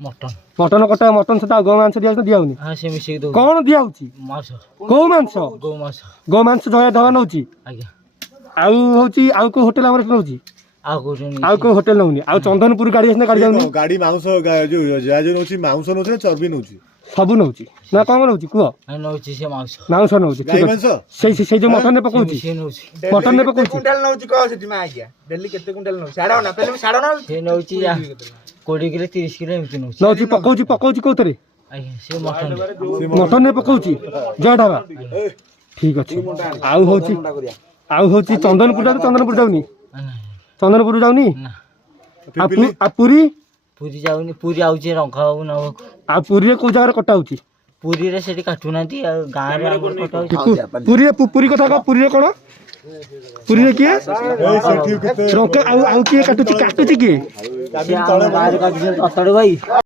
mutton mutton कटा mutton सहित गौ मांस दिया होनी हाँ से मिसेक दो कौन दिया होची मांस गौ मांस गो मांस जया ढगा नौची आज्ञा आउ होची आउ को होटल हमर नौची आ कोनी आउ को होटल नौनी आउ चंदनपुर गाड़ी आसना गाड़ी जाउनी गाड़ी मांस जो जा जो नोची मांस नोची ना चर्बी नोची सबु नौची ना कौन नौची कुह नौची से मांस मांस नौची गाई मांस से जो मटन ने पकोची से नौची मटन ने पकोची कुंटल नौची कह सेठी मा आज्ञा डेली केते कुंटल नौची साडा ना पहले साडा ना से नौची 20 किलो 30 किलो एमती नौची नौची पकोची कोतरे आज्ञा से मटन मटन ने पकोची जया ढगा ठीक अछि आउ होची चंदनपुर जाउनी चंदनपुर जाउनी ना आ पुरी पूरी जाउनी पूरी आउची रंखा बाबू ना आ पुरी रे को जगह कटा होची पूरी रे सेठी काटू नांती गां रे हमर कटा होची पुरी कथा का पुरी रे कोन पुरी रे किए रंका आउ किए काटुची किए गां रे काटू अतड़ भाई